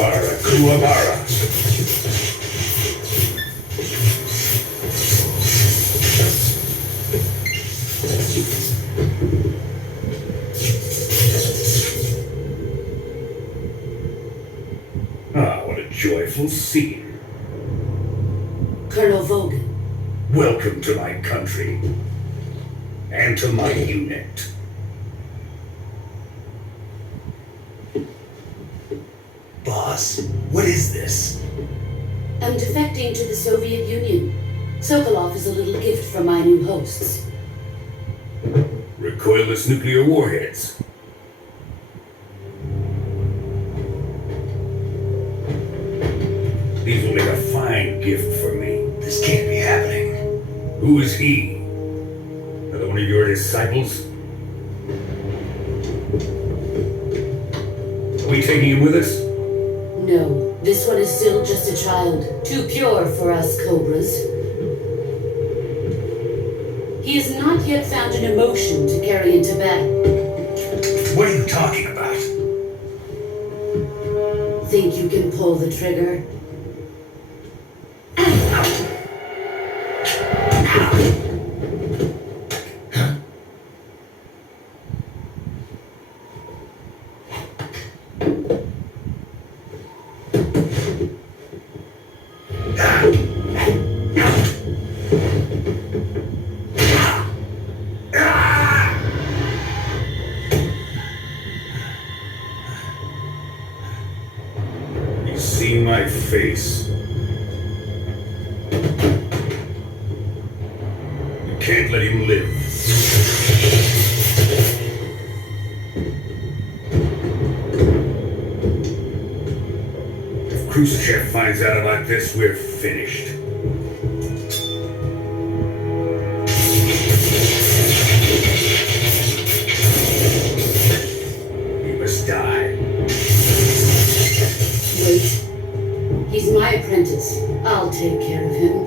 Para Kuwabara. Ah, what a joyful scene. Colonel Vogan. Welcome to my country. And to my unit. Boss, what is this? I'm defecting to the Soviet Union. Sokolov is a little gift from my new hosts. Recoilless nuclear warheads. These will make a fine gift for me. This can't be happening. Who is he? Another one of your disciples? Are we taking him with us? No, this one is still just a child. Too pure for us Cobras. He has not yet found an emotion to carry into battle. What are you talking about? Think you can pull the trigger? See my face. You can't let him live. If Khrushchev finds out about this, we're finished. He must die. Wait. He's my apprentice. I'll take care of him.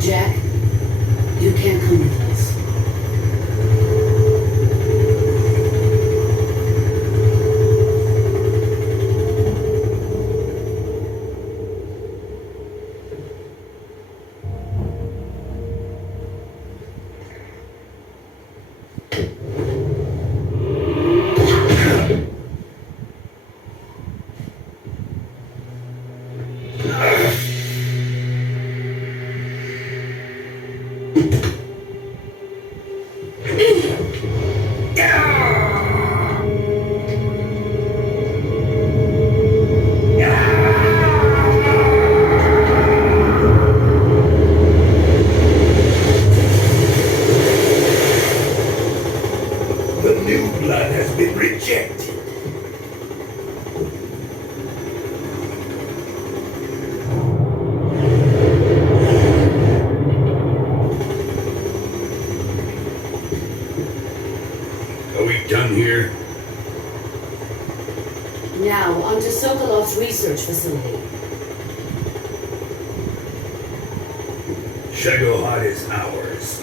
Jack, you can't come with us. The new blood has been rejected. Are we done here? Now, onto Sokolov's research facility. Shagohod is ours.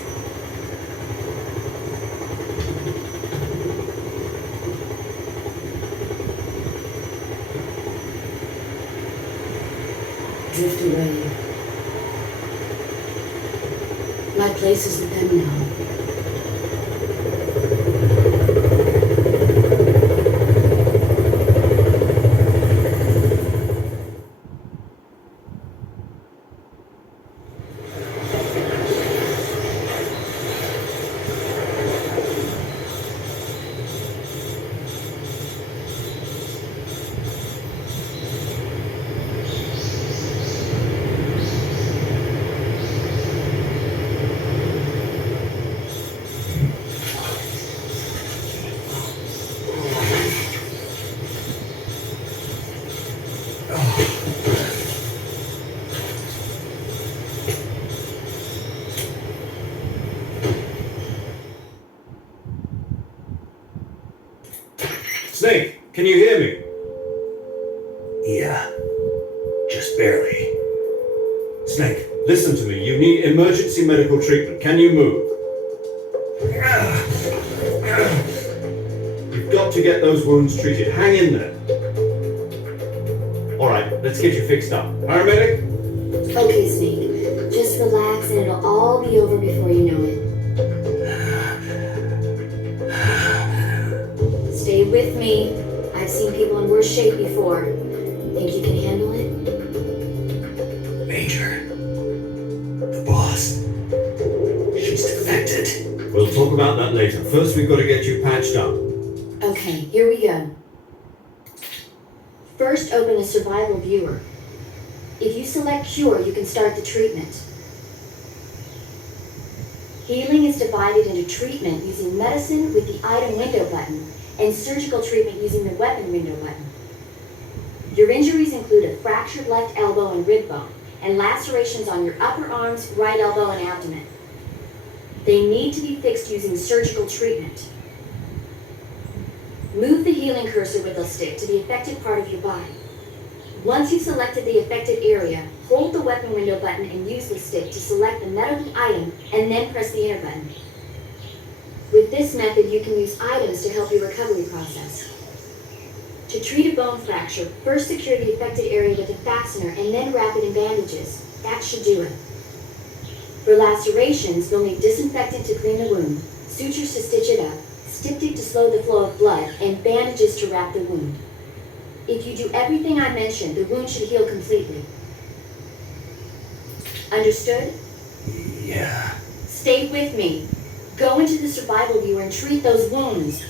Drift away. My place is with them now. Snake, can you hear me? Yeah, just barely. Snake, listen to me. You need emergency medical treatment. Can you move? to get those wounds treated. Hang in there. Alright, let's get you fixed up. Paramedic? Okay, Snake. Just relax and it'll all be over before you know it. Stay with me. I've seen people in worse shape before. Think you can handle it? Major. The boss. She's defected. We'll talk about that later. First, we've got to get you patched up. Okay, here we go. First, open the survival viewer. If you select cure, you can start the treatment. Healing is divided into treatment using medicine with the item window button and surgical treatment using the weapon window button. Your injuries include a fractured left elbow and rib bone, and lacerations on your upper arms, right elbow, and abdomen. They need to be fixed using surgical treatment. Move the healing cursor with the stick to the affected part of your body. Once you've selected the affected area, hold the weapon window button and use the stick to select the medical item and then press the enter button. With this method, you can use items to help your recovery process. To treat a bone fracture, first secure the affected area with a fastener and then wrap it in bandages. That should do it. For lacerations, you'll need disinfectant to clean the wound, sutures to stitch it up, styptic to slow the flow of blood, and bandages to wrap the wound. If you do everything I mentioned, the wound should heal completely. Understood? Yeah. Stay with me. Go into the survival viewer and treat those wounds.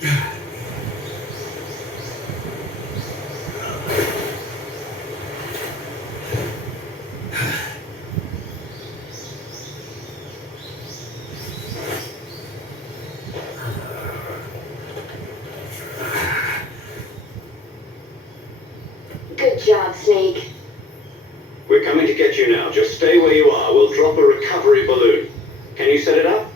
Good job, Snake. We're coming to get you now. Just stay where you are. We'll drop a recovery balloon. Can you set it up?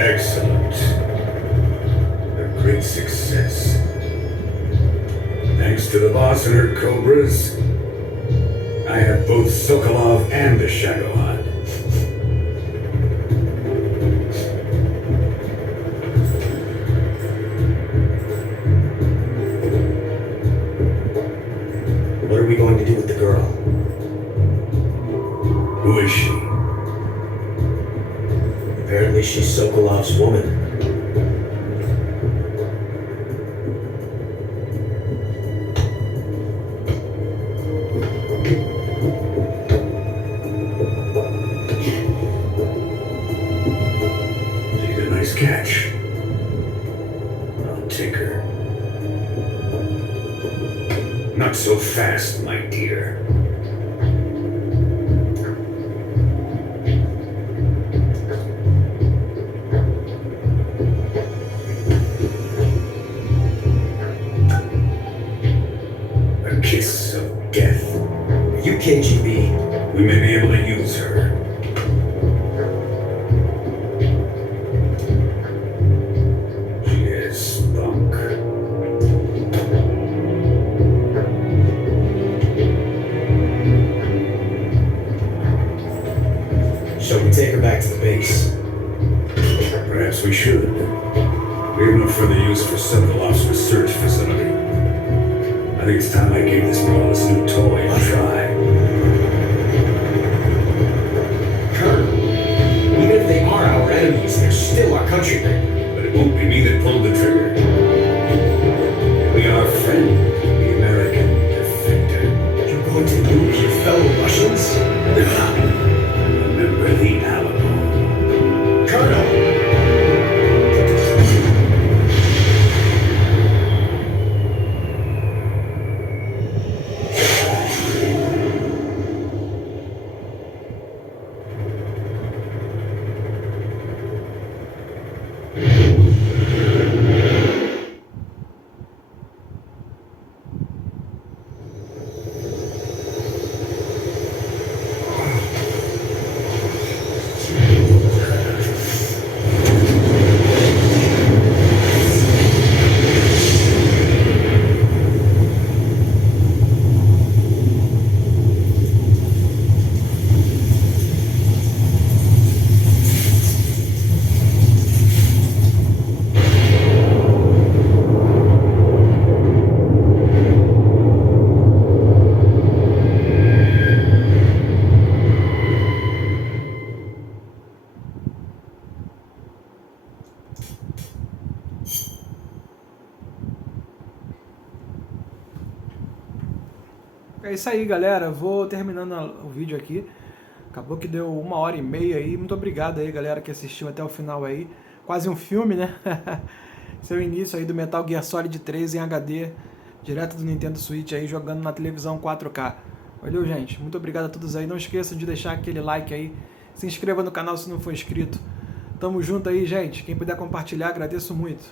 Excellent. A great success. Thanks to the boss and her cobras, I have both Sokolov and the Shagohod. What are we going to do with the girl? Who is she? Apparently she's Sokolov's woman. She's a nice catch. I'll take her. Not so fast, my dear. A kiss of death. You KGB. We may be able to use her. She has spunk. Shall we take her back to the base? Perhaps we should. We have no further use for Sokolov's research facility. I think it's time I gave this marvelous new toy a try. Colonel, even if they are our enemies, they're still our countrymen. But it won't be me that pulled the trigger. It'll be our friend, the American defector. You're going to nuke your fellow Russians? Remember the Alamo. Colonel! É isso aí, galera. Vou terminando o vídeo aqui. Acabou que deu 1h30 aí. Muito obrigado aí, galera, que assistiu até o final aí. Quase um filme, né? Seu início aí do Metal Gear Solid 3 em HD, direto do Nintendo Switch aí, jogando na televisão 4K. Valeu, gente. Muito obrigado a todos aí. Não esqueçam de deixar aquele like aí. Se inscreva no canal se não for inscrito. Tamo junto aí, gente. Quem puder compartilhar, agradeço muito.